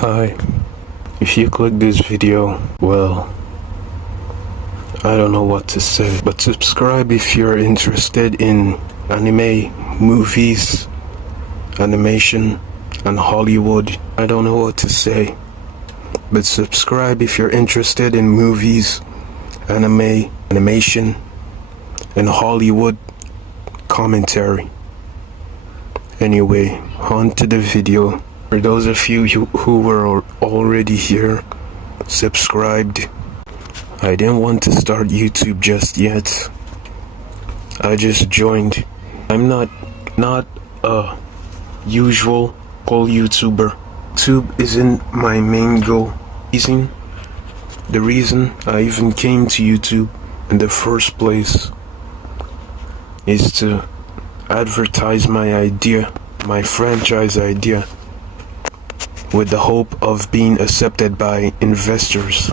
Hi, if you click this video, well, I don't know what to say, but subscribe if you're interested in anime, movies, animation, and Hollywood. I don't know what to say, but subscribe if you're interested in movies, anime, animation, and Hollywood commentary. Anyway, on to the video. For those of you who were already here, subscribed, I didn't want to start YouTube just yet. I just joined. I'm not a usual whole YouTuber. YouTube isn't my main goal. The reason I even came to YouTube in the first place is to advertise my idea, my franchise idea, with the hope of being accepted by investors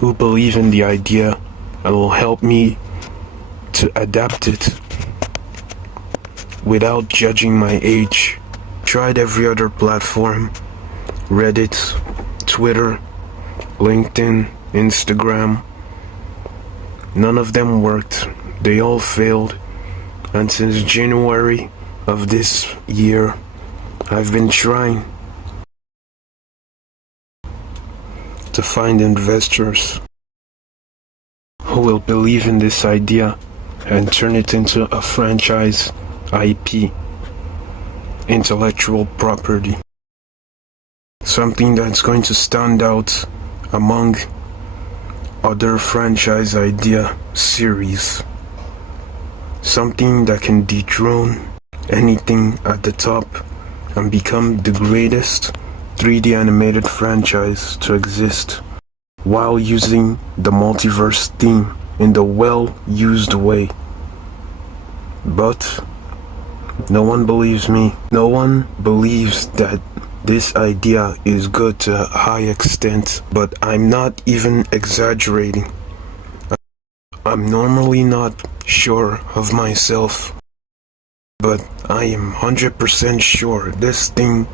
who believe in the idea and will help me to adapt it without judging my age. Tried every other platform, Reddit, Twitter, LinkedIn, Instagram. None of them worked. They all failed. And since January of this year, I've been trying to find investors who will believe in this idea and turn it into a franchise IP, intellectual property. Something that's going to stand out among other franchise idea series. Something that can dethrone anything at the top and become the greatest 3D animated franchise to exist, while using the multiverse theme in the well-used way. But no one believes me. No one believes that this idea is good to a high extent, but I'm not even exaggerating. I'm normally not sure of myself, but I am 100% sure this thing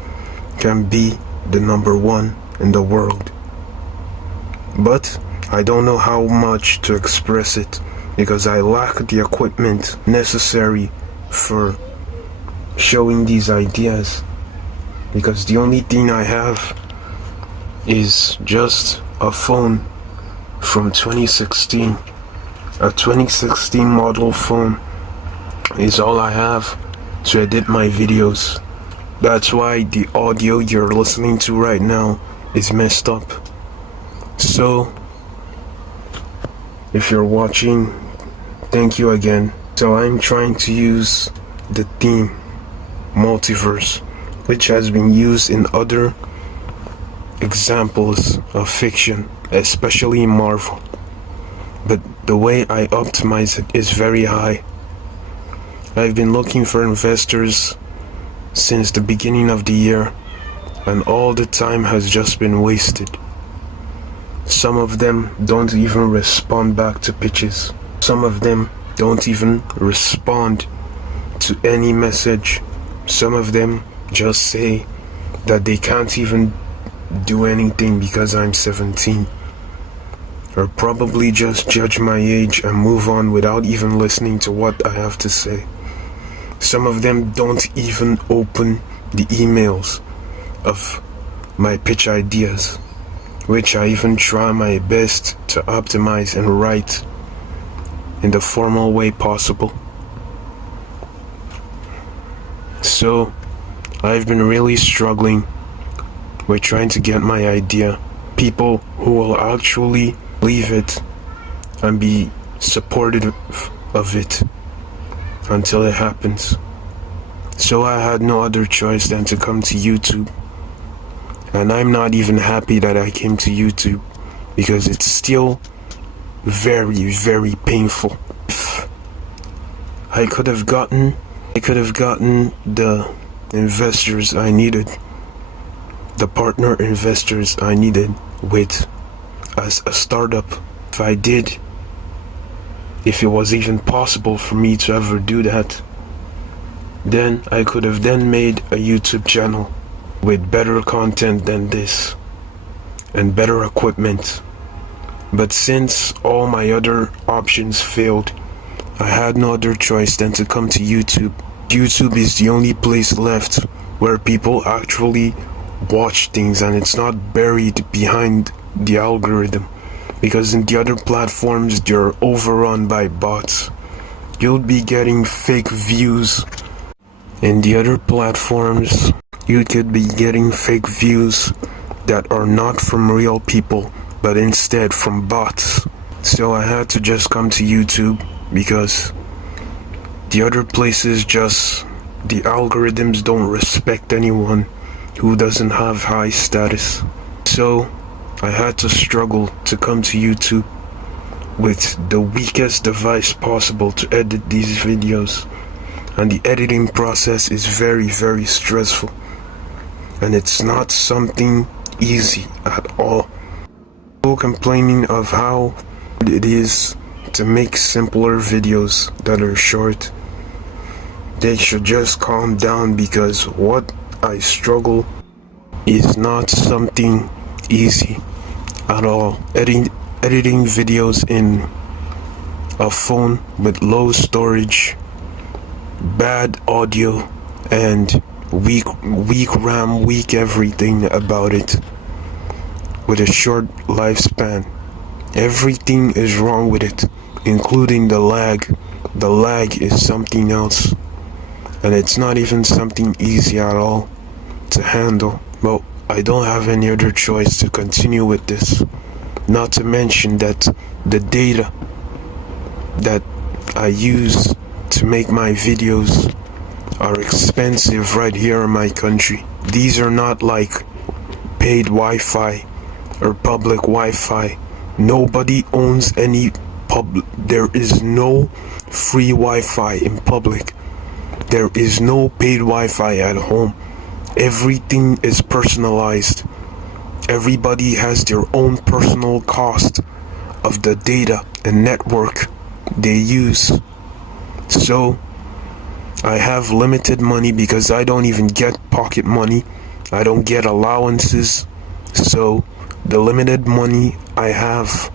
can be the number one in the world. But I don't know how much to express it because I lack the equipment necessary for showing these ideas, because the only thing I have is just a phone from 2016. A 2016 model phone is all I have to edit my videos. That's why the audio you're listening to right now is messed up. So, if you're watching, thank you again. So I'm trying to use the theme multiverse, which has been used in other examples of fiction, especially in Marvel. But the way I optimize it is very high. I've been looking for investors since the beginning of the year, and all the time has just been wasted. Some of them don't even respond back to pitches. Some of them don't even respond to any message. Some of them just say that they can't even do anything because I'm 17. Or probably just judge my age and move on without even listening to what I have to say. Some of them don't even open the emails of my pitch ideas, which I even try my best to optimize and write in the formal way possible. So, I've been really struggling with trying to get my idea. People who will actually leave it and be supportive of it until it happens. So I had no other choice than to come to YouTube. And I'm not even happy that I came to YouTube, because it's still very, very painful. If I could have gotten the investors I needed, the partner investors I needed with as a startup. If it was even possible for me to ever do that, then I could have then made a YouTube channel with better content than this. and better equipment. But since all my other options failed, I had no other choice than to come to YouTube. YouTube is the only place left where people actually watch things and it's not buried behind the algorithm. Because in the other platforms, they're overrun by bots. You'll be getting fake views. In the other platforms, you could be getting fake views that are not from real people, but instead from bots. So I had to just come to YouTube because the other places the algorithms don't respect anyone who doesn't have high status. So I had to struggle to come to YouTube with the weakest device possible to edit these videos. And the editing process is very, very stressful. And it's not something easy at all. People complaining of how it is to make simpler videos that are short. They should just calm down because what I struggle is not something easy at all. Editing videos in a phone with low storage, bad audio, and weak RAM, weak everything about it, with a short lifespan. Everything is wrong with it, including the lag. The lag is something else, and it's not even something easy at all to handle. But I don't have any other choice to continue with this. Not to mention that the data that I use to make my videos are expensive right here in my country. These are not like paid Wi-Fi or public Wi-Fi. Nobody owns any there is no free Wi-Fi in public. There is no paid Wi-Fi at home. Everything is personalized. Everybody has their own personal cost of the data and network they use. So I have limited money because I don't even get pocket money. I don't get allowances. So the limited money I have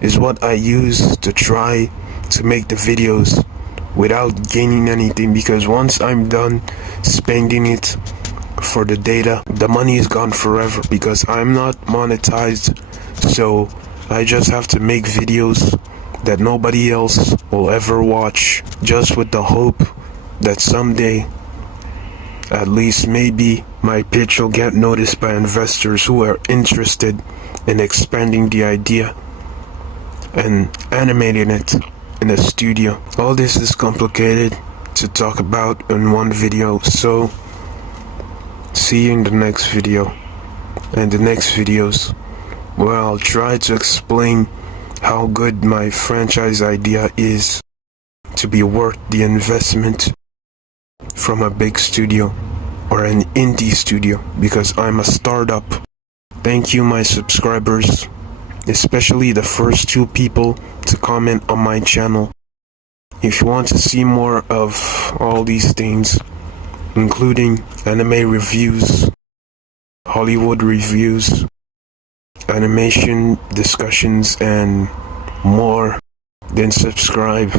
is what I use to try to make the videos without gaining anything, because once I'm done spending it for the data, the money is gone forever because I'm not monetized. So I just have to make videos that nobody else will ever watch, just with the hope that someday, at least maybe, my pitch will get noticed by investors who are interested in expanding the idea and animating it in a studio. All this is complicated to talk about in one video, so see you in the next video. And the next videos, where I'll try to explain how good my franchise idea is to be worth the investment from a big studio or an indie studio, because I'm a startup. Thank you, my subscribers, especially the first 2 people to comment on my channel. If you want to see more of all these things, including anime reviews, Hollywood reviews, animation discussions, and more, then subscribe.